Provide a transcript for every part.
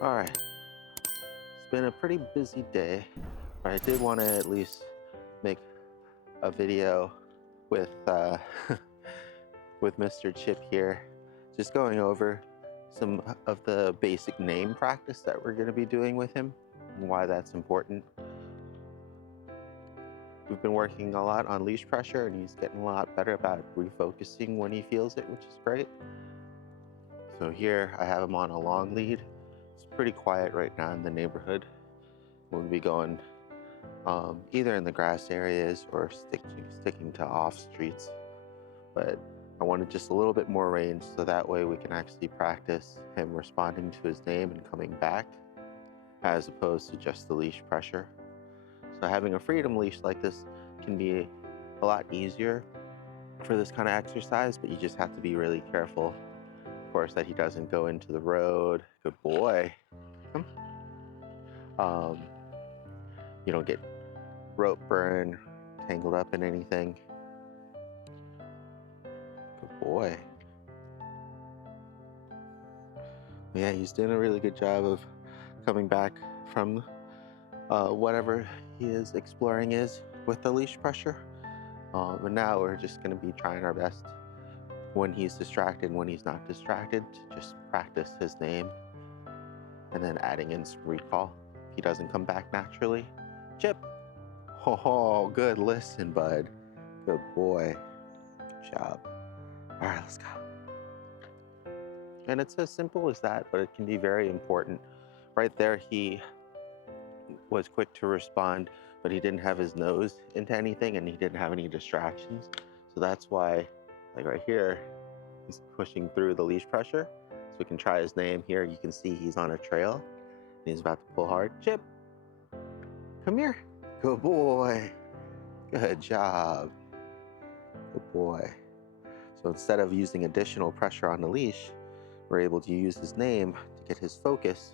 All right, it's been a pretty busy day, but I did want to at least make a video with with Mr. Chip here, just going over some of the basic name practice that we're going to be doing with him and why that's important. We've been working a lot on leash pressure, and he's getting a lot better about refocusing when he feels it, which is great. So here I have him on a long lead. It's pretty quiet right now in the neighborhood. We'll be going either in the grass areas or sticking to off streets. But I wanted just a little bit more range, so that way we can actually practice him responding to his name and coming back, as opposed to just the leash pressure. So having a freedom leash like this can be a lot easier for this kind of exercise, but you just have to be really careful, of course, that he doesn't go into the road. Good boy. You don't get rope burn, tangled up in anything. Good boy. Yeah, he's doing a really good job of coming back from whatever he is exploring is with the leash pressure. But now we're just going to be trying our best when he's distracted, when he's not distracted, to just practice his name and then adding in some recall if he doesn't come back naturally. Chip. Oh, good. Listen, bud. Good boy. Good job. All right, let's go. And it's as simple as that, but it can be very important. Right there, he was quick to respond, but he didn't have his nose into anything and he didn't have any distractions. So that's why, like right here, he's pushing through the leash pressure. So we can try his name here. You can see he's on a trail and he's about to pull hard. Chip, come here. Good boy. Good job. Good boy. So instead of using additional pressure on the leash, we're able to use his name to get his focus,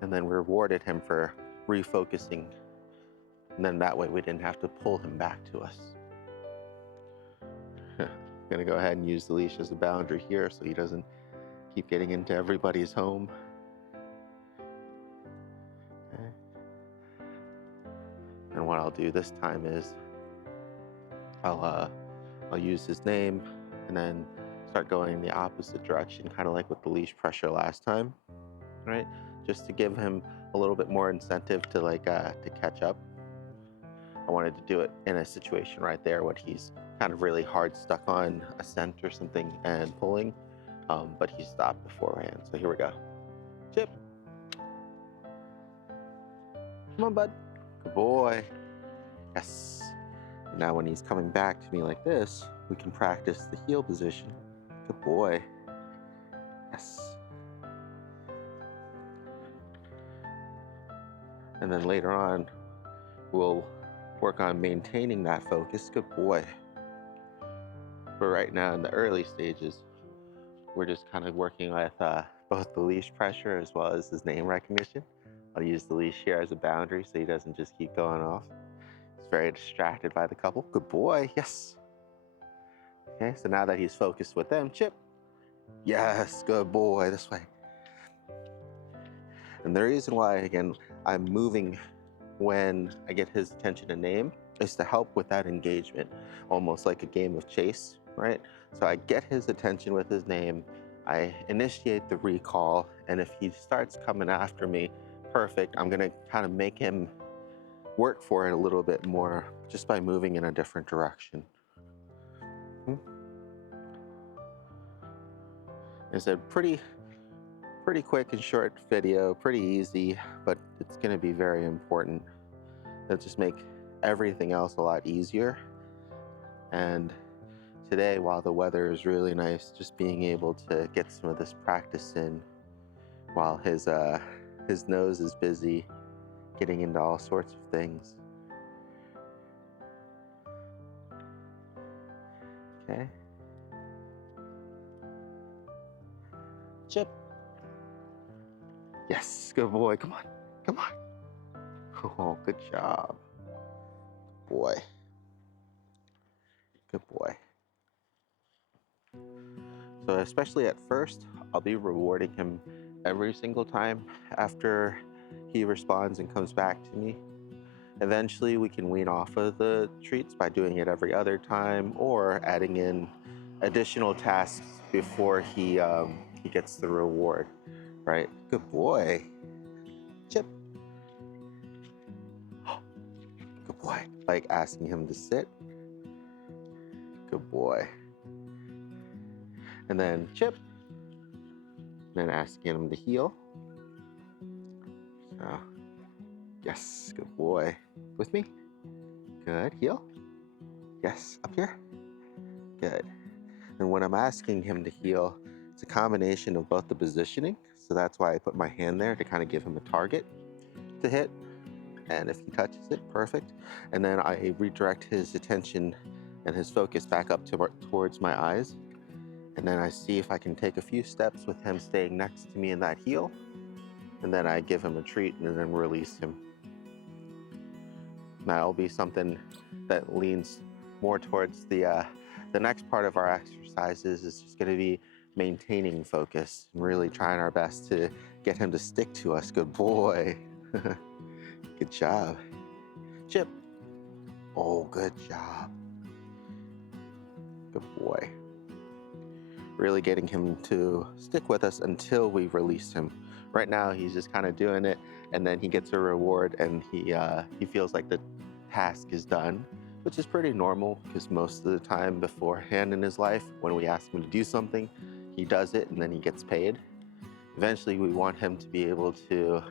and then we rewarded him for refocusing. And then that way we didn't have to pull him back to us. I'm gonna go ahead and use the leash as a boundary here so he doesn't keep getting into everybody's home. Okay. And what I'll do this time is I'll use his name and then start going in the opposite direction, kind of like with the leash pressure last time, right? Just to give him a little bit more incentive to to catch up. I wanted to do it in a situation right there when he's kind of really hard stuck on a scent or something and pulling, but he stopped beforehand. So here we go. Chip. Come on, bud. Good boy. Yes. And now when he's coming back to me like this, we can practice the heel position. Good boy. Yes. And then later on, we'll work on maintaining that focus. Good boy. But right now in the early stages, we're just kind of working with both the leash pressure as well as his name recognition. I'll use the leash here as a boundary so he doesn't just keep going off. He's very distracted by the couple. Good boy. Yes. Okay, so now that he's focused with them, Chip. Yes, good boy. This way. And the reason why, again, I'm moving when I get his attention and name is to help with that engagement, almost like a game of chase, right? So I get his attention with his name, I initiate the recall, and if he starts coming after me, perfect. I'm gonna kind of make him work for it a little bit more just by moving in a different direction. It's a pretty quick and short video, pretty easy, but it's gonna be very important. It'll just make everything else a lot easier. And today, while the weather is really nice, just being able to get some of this practice in while his nose is busy getting into all sorts of things. Okay. Chip. Yes, good boy. Come on. Come on. Oh, good job. Boy. Good boy. So especially at first, I'll be rewarding him every single time after he responds and comes back to me. Eventually, we can wean off of the treats by doing it every other time or adding in additional tasks before he gets the reward, right? Good boy. Chip. Good boy. Like asking him to sit. Good boy. And then Chip. And then asking him to heel. So, yes, good boy. With me? Good. Heel. Yes, up here. Good. And when I'm asking him to heel, it's a combination of both the positioning. So that's why I put my hand there to kind of give him a target to hit. And if he touches it, perfect. And then I redirect his attention and his focus back up towards my eyes. And then I see if I can take a few steps with him staying next to me in that heel. And then I give him a treat and then release him. That'll be something that leans more towards the next part of our exercises is just going to be maintaining focus and really trying our best to get him to stick to us. Good boy. Good job. Chip. Oh, good job. Good boy. Really getting him to stick with us until we release him. Right now, he's just kind of doing it, and then he gets a reward, and he feels like the task is done, which is pretty normal because most of the time beforehand in his life, when we ask him to do something, he does it, and then he gets paid. Eventually, we want him to be able to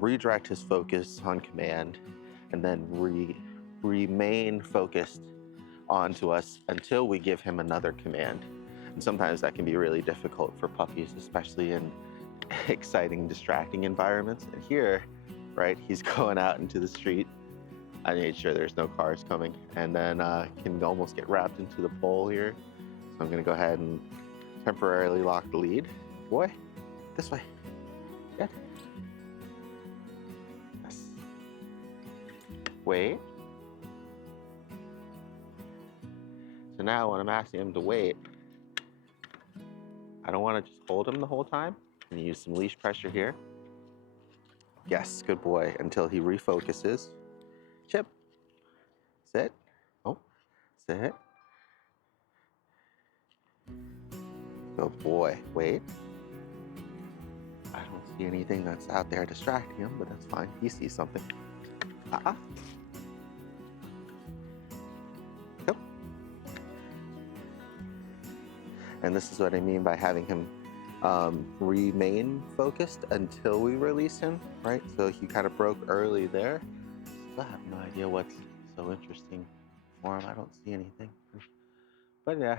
redirect his focus on command, and then remain focused onto us until we give him another command. And sometimes that can be really difficult for puppies, especially in exciting, distracting environments. And here, right, he's going out into the street. I made sure there's no cars coming, and then can almost get wrapped into the pole here. So I'm gonna go ahead and temporarily lock the lead. Boy, this way. Good. Yes. Wait. So now when I'm asking him to wait, I don't want to just hold him the whole time. I'm gonna use some leash pressure here. Yes, good boy, until he refocuses. Chip, sit. Oh, sit. Good boy, wait. I don't see anything that's out there distracting him, but that's fine. He sees something. Yep. And this is what I mean by having him remain focused until we release him, right? So he kind of broke early there. I have no idea what's so interesting for him. I don't see anything. But yeah,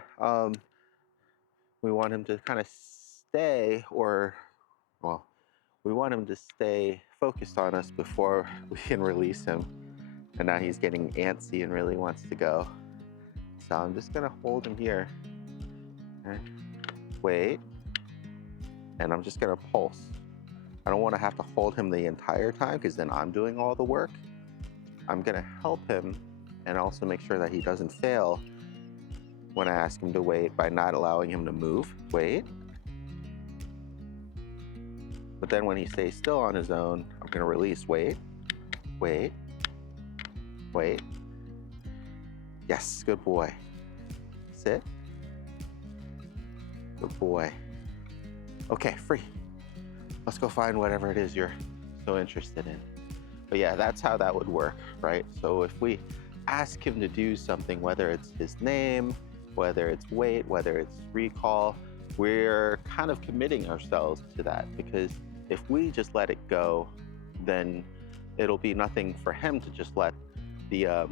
we want him to kind of stay, we want him to stay focused on us before we can release him. And now he's getting antsy and really wants to go. So I'm just gonna hold him here. Okay. Wait. And I'm just gonna pulse. I don't wanna have to hold him the entire time because then I'm doing all the work. I'm gonna help him and also make sure that he doesn't fail when I ask him to wait by not allowing him to move. Wait. But then when he stays still on his own, I'm gonna release. Wait, wait, wait. Yes, good boy. Sit. Good boy. Okay, free. Let's go find whatever it is you're so interested in. But yeah, that's how that would work, right? So if we ask him to do something, whether it's his name, whether it's wait, whether it's recall, we're kind of committing ourselves to that, because if we just let it go, then it'll be nothing for him to just let the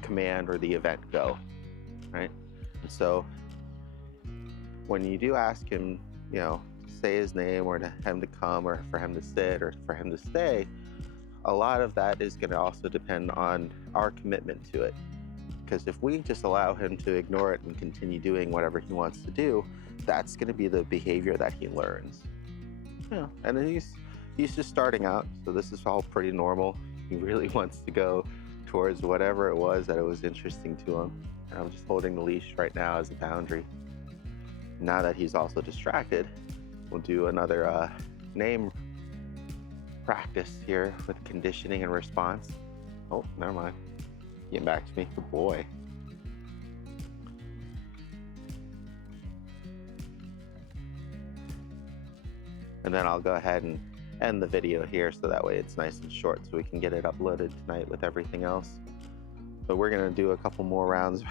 command or the event go, right? And so when you do ask him, to say his name or to him to come or for him to sit or for him to stay, a lot of that is going to also depend on our commitment to it. Because if we just allow him to ignore it and continue doing whatever he wants to do, that's going to be the behavior that he learns. And he's just starting out, so this is all pretty normal. He really wants to go towards whatever it was that it was interesting to him. And I'm just holding the leash right now as a boundary. Now that he's also distracted, we'll do another name practice here with conditioning and response. Oh, never mind. Getting back to me. Good boy. And then I'll go ahead and end the video here so that way it's nice and short so we can get it uploaded tonight with everything else. But we're gonna do a couple more rounds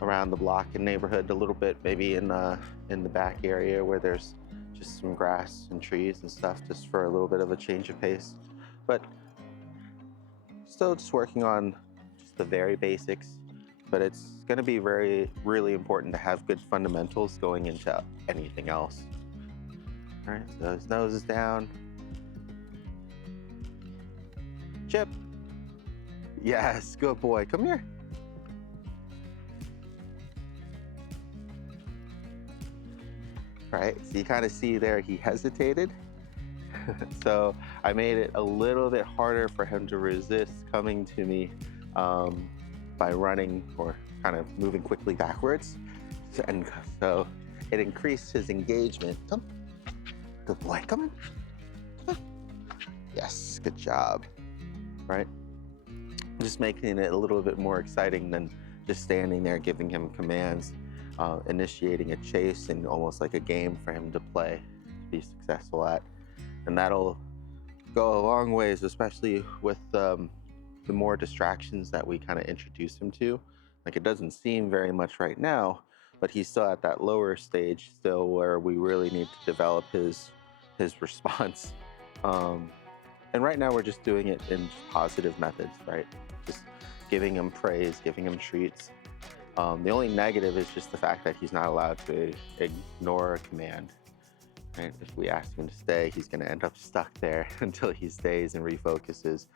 around the block and neighborhood a little bit, maybe in the back area where there's just some grass and trees and stuff, just for a little bit of a change of pace. But still just working on just the very basics, but it's gonna be really important to have good fundamentals going into anything else. All right, so his nose is down. Chip. Yes, good boy, come here. Right, so you kind of see there he hesitated. So I made it a little bit harder for him to resist coming to me by running or kind of moving quickly backwards. And so it increased his engagement. Come, good boy, come on. Yes, good job, right? Just making it a little bit more exciting than just standing there giving him commands. Initiating a chase and almost like a game for him to play, to be successful at. And that'll go a long ways, especially with the more distractions that we kind of introduce him to. Like, it doesn't seem very much right now, but he's still at that lower stage still where we really need to develop his response. And right now we're just doing it in positive methods, right? Just giving him praise, giving him treats. The only negative is just the fact that he's not allowed to ignore a command. Right? If we ask him to stay, he's going to end up stuck there until he stays and refocuses.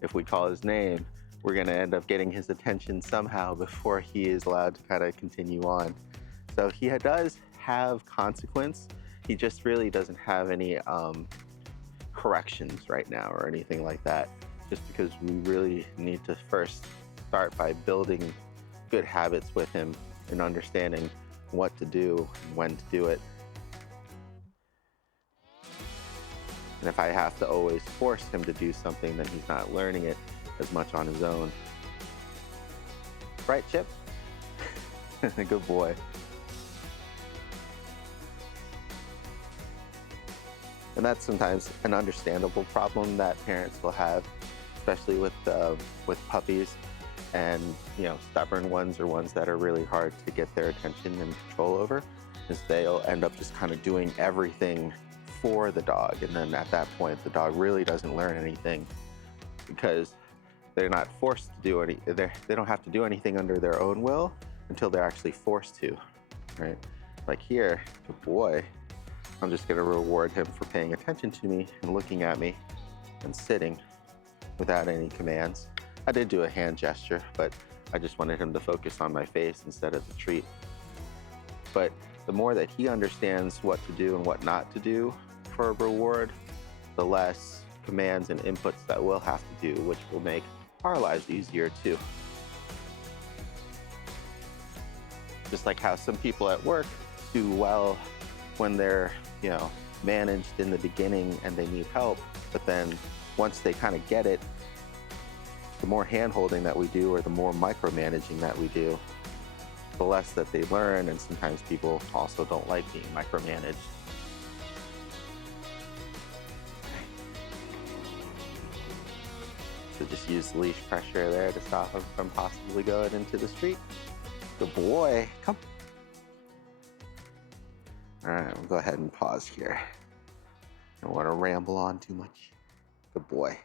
If we call his name, we're going to end up getting his attention somehow before he is allowed to kind of continue on. So he does have consequence. He just really doesn't have any corrections right now or anything like that, just because we really need to first start by building good habits with him and understanding what to do and when to do it. And if I have to always force him to do something, then he's not learning it as much on his own. Right, Chip? Good boy. And that's sometimes an understandable problem that parents will have, especially with puppies. And stubborn ones or ones that are really hard to get their attention and control over, is they'll end up just kind of doing everything for the dog. And then at that point, the dog really doesn't learn anything because they're not forced to do they don't have to do anything under their own will until they're actually forced to, right? Like here, good boy, I'm just gonna reward him for paying attention to me and looking at me and sitting without any commands. I did do a hand gesture, but I just wanted him to focus on my face instead of the treat. But the more that he understands what to do and what not to do for a reward, the less commands and inputs that we'll have to do, which will make our lives easier too. Just like how some people at work do well when they're, managed in the beginning and they need help, but then once they kind of get it, the more hand-holding that we do or the more micromanaging that we do, the less that they learn, and sometimes people also don't like being micromanaged. So just use leash pressure there to stop him from possibly going into the street. Good boy, come. All right, we'll go ahead and pause here. I don't want to ramble on too much. Good boy.